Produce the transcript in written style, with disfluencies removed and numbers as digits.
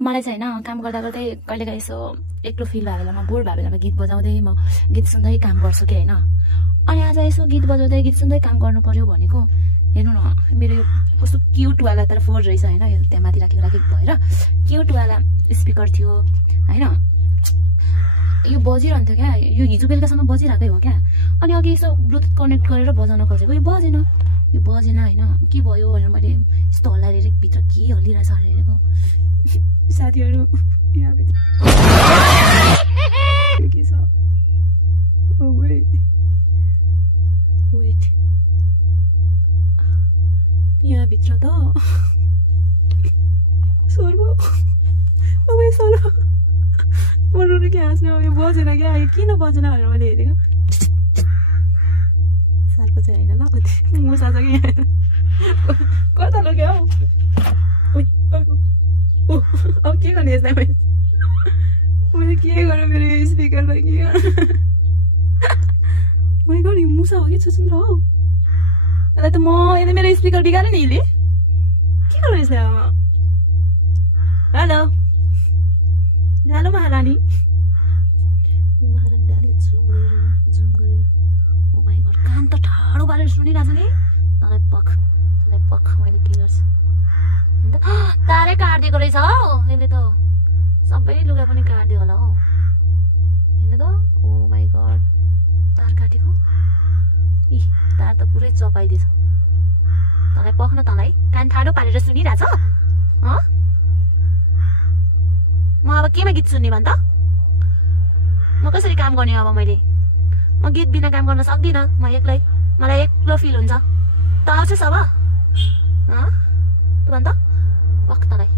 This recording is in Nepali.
मलाई चाहिँ हैन काम गर्दा गर्दै कहिलेकाहीँ यसो एक्लो फिल भयो बेलामा बोर भयो बेलामा गीत बजाउँदै म गीत सुन्दै काम गर्छु कि हैन। अनि आज यसो गीत बजाउँदै गीत सुन्दै काम गर्नु पर्यो भनेको हेर्नु न मेरो यो कस्तो क्युट वाला तर फोन रहेछ हैन, यो त्यहाँ माथि राखेको भएर क्युट वाला स्पिकर थियो हैन। यो बजिरहन्थ्यो क्या, यो हिजो बेलुकासम्म बजिरहेकै हो क्या। अनि अघि यसो ब्लुटुथ कनेक्ट गरेर बजाउन खोजेको यो बजेन हैन, के भयो भनेर मैले यस्तो हल्लाएर भित्र के हल्लिरहेछ भनेर हेरेको साथीहरू यहाँ भित्र के छ। वेट यहाँ भित्र त सर्व बढाउनु के हाँस्ने हो, यो बजेन क्या, यो किन बजेन भनेर मैले हेरेको। सर्प चाहिँ होइन ल, कति मुसा छ कि कता लग्यो हौ। अब के गर्ने यसलाई मैले के गरेँ मेरो यो स्पिकरलाई के गरेँ यो मुसा हो कि छुचुन हो यसलाई त यसले मेरो स्पिकर बिगारे नि यसले के गर्नु रहेछ। हेलो हेलो महारानी, महारानी डाले जुम गरेर ओ माई गॉड कान त ठाडो पारेर सुनिरहेछ नि। तँलाई पख मैले के गर्छु अन्त तारै काटिदिएको रहेछ हौ यसले त, सबै लुगा पनि काटिदियो होला हौ यसले त। ओ माई गॉड तार काटेको, इ तार त पुरै चपाइदिएछ। तँलाई पख्न, तँलाई कान ठाडो पारेर सुनिरहेछ। म अब केमा गीत सुन्ने भन् त, म कसरी काम गर्ने अब। म गीत बिना काम गर्न सक्दिनँ, म एक्लै, मलाई एक्लो फिल हुन्छ। त आउँछस् अब भन् त पख तँलाई।